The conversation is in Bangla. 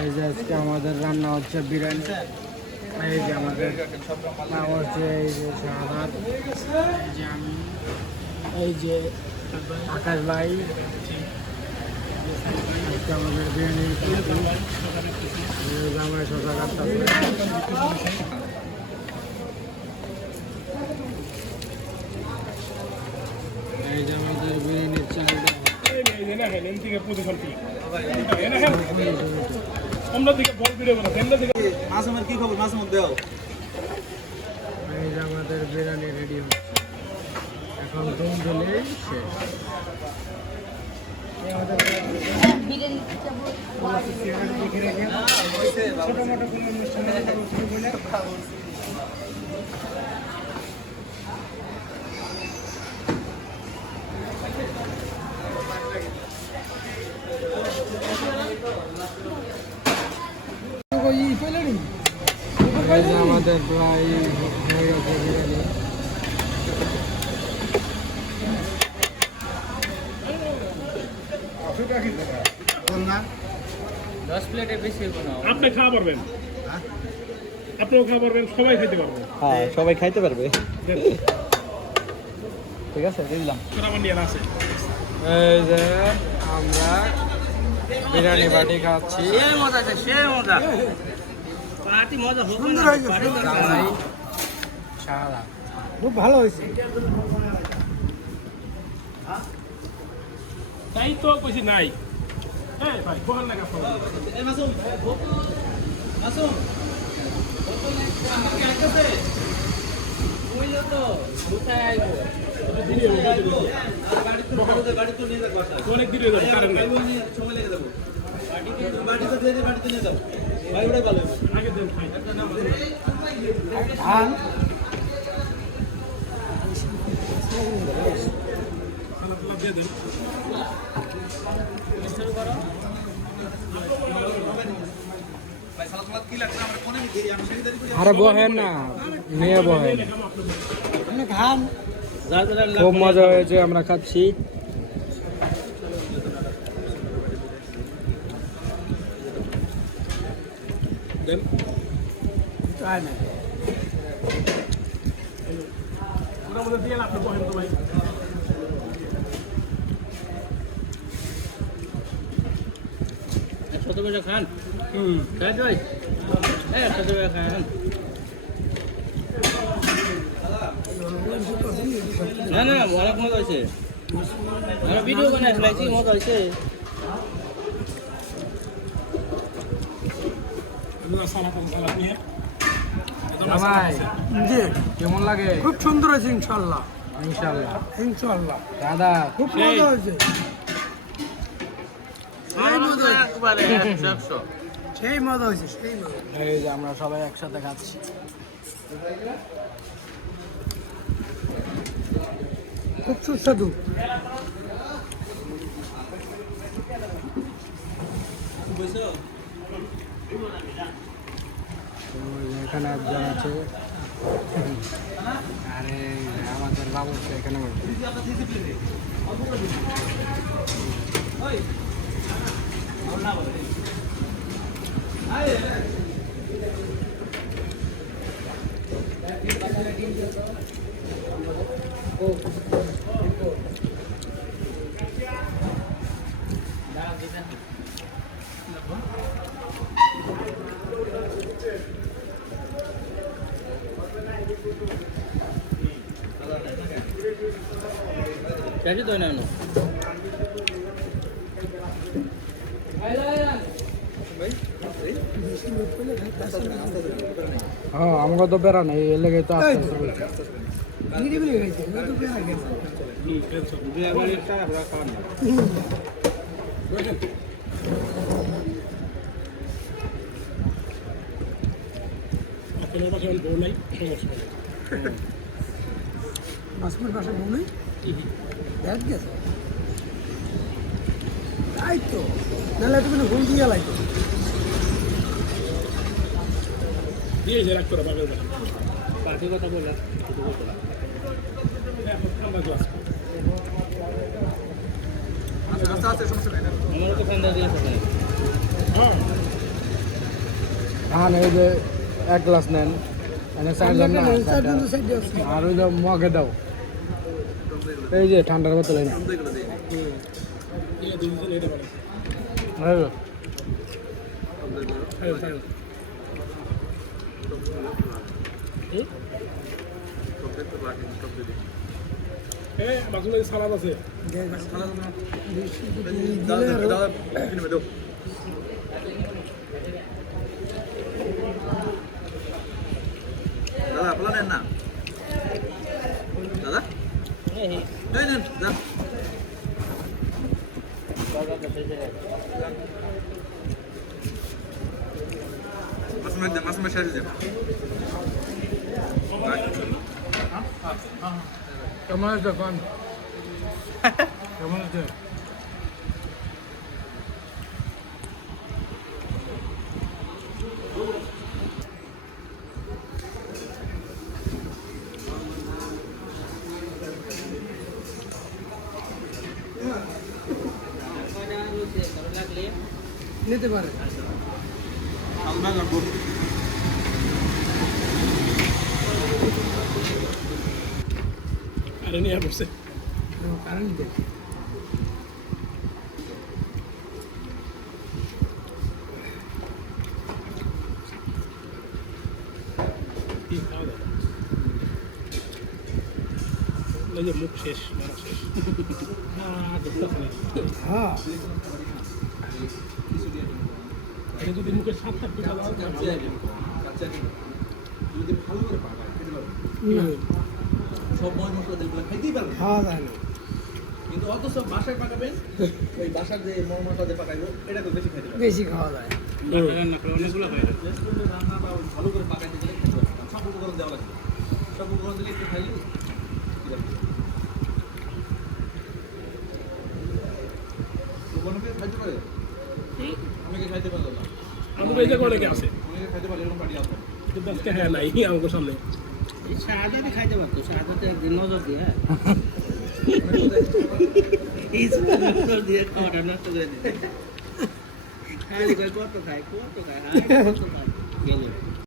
এই যে আজকে আমাদের রান্না হচ্ছে বিরিয়ানি। এই যে আমাদের নাম হচ্ছে এই যে শাহাদাত, এই যে আমি, এই যে আকাশ ভাই। আজকে আমাদের বিরিয়ানির আমরা শশা কাটতেছি। এই যে আমাদের বিরিয়ানির চালটা কি খবর মাছ মধ্যে এই যে আমাদের বিরিয়ানি রেডি হচ্ছে, এখন দম দিলে শেষ। ছোট মোটো কোনো অনুষ্ঠান আমাদের প্রায় হয়ে গেছে বিরিয়ানি। 10 প্লেটের বেশি আপনি খাওয়া পারবেন, আপনিও খাওয়া পারবেন, সবাই খেতে পারবেন। হ্যাঁ সবাই খাইতে পারবে। ঠিক আছে দিলাম। আছে এই যে আমরা বিরিয়ানি বাটি খাচ্ছি। মজা আছে, সে মজা পার্টি মজা হবে না। খুব ভালো হয়েছে। তাই তো কইছি নাই। হ্যাঁ ভাই বহাল লাগা খাওয়া। এই মাসুম মাসুম আমার কাছে আছে কইলো তো কোথায় আইবো বাড়ি তো নিয়ে যাবো অনেক দূরে যাবো কারণ নাই সময় লেগে যাবো বাড়ি তো দিয়ে বাড়িতে নিয়ে যাবো ভাই ওটাই ভালো আগে দেন ভাই একটা নাম আছে আন সালাত দিয়ে দেন শুরু করো ভাই সালাত কি লাগবে আমরা কোনে গিয়ে আমি সেই দেরি করি আরে বহেন না, নিয়ে বহেন। খুব মজা হয়েছে, আমরা খাচ্ছি। দেন তাই না ওরা মধ্যে দিয়ে আপনি বহেন তো ভাই কত করে খান? খাই ভাই কত করে খান? না না অনেক মজা হয়েছে, আমরা ভিডিও বানাই ফেলাইছি, মজা হয়েছে। সালাত নিয়ে ভাই জি কেমন লাগে? খুব সুন্দর হয়েছে ইনশাল্লাহ। ইনশাআল্লাহ ইনশাল্লাহ দাদা খুব মজা হয়েছে, সেই মজা হয়েছে, সেই মজা। এই যে আমরা সবাই একসাথে খাচ্ছি। খুব সুস্বাদু। তো এখানে একজন আছে, আরে আমাদের বাবু এখানে कैसे तो ना হ্যাঁ আমাকে তো বেড়া নেই, এর লেগে তো আস্তে আস্তে বলছি। নিরিবিলি হয়েছে, তো পেয়ে গেছে। আপনার পাশে বউ নাই, সমস্যা নেই। মাসুমের পাশে বউ নেই, দেখ গেছে তাই তো, নাহলে তুমি ভুল দিয়ে লাগতো। দিয়ে যে রাখ করে পাবেন না पार्टी কথা বলা ঠান্ডা গ্লাস আচ্ছা আচ্ছা সমস্যা নাই। আমারও তো ঠান্ডা দিয়ে থাকে। হ্যাঁ খান এই যে 1 গ্লাস নেন এনে চাইলেন না চারজন তো সাইডে আছে আর ওই যে মগে দাও এই যে ঠান্ডার বোতল এই দাদা বলা নেন না দাদা নেন নেন যা মাছ শেষ দেন কেমন আছে কোন কেমন আছে নিতে পারে কারেন্ট দেয় মুখ শেষ মারা শেষ হ্যাঁ এটা যদি মুখের স্বাদ থাকতে না সব ময় মশলা যেগুলো খাইতেই পারবেন খাওয়া যায় না কিন্তু অথচ বাসায় পাকাবেন ওই বাসার যে ময় মশলা দিয়ে পাকাইবো এটা তো বেশি খাইতে পারবেন বেশি খাওয়া যায় রান্না করে অনেকগুলো হয় রেস্টুরেন্টে রান্নাটা ভালো করে পাকাইতে গেলে খেতে পারবেন সব উপকরণ দেওয়া লাগবে সব উপকরণ দিলে একটু খাইলে খাইতে পারে অনেকে খাইতে পারলো না আমাদের এই জায়গায় অনেকে আছে অনেকে খাইতে পারলে এরকম বাড়ি আসবে কিন্তু আজকে হ্যাঁ নাই আমাদের সামনে শাহাদাতে খাইতে পারতো শাহাদাতে একদিন নজর দিয়ে নজর দিয়ে খাওয়াটা নষ্ট করে দিতে খালি কত খায় কত খায়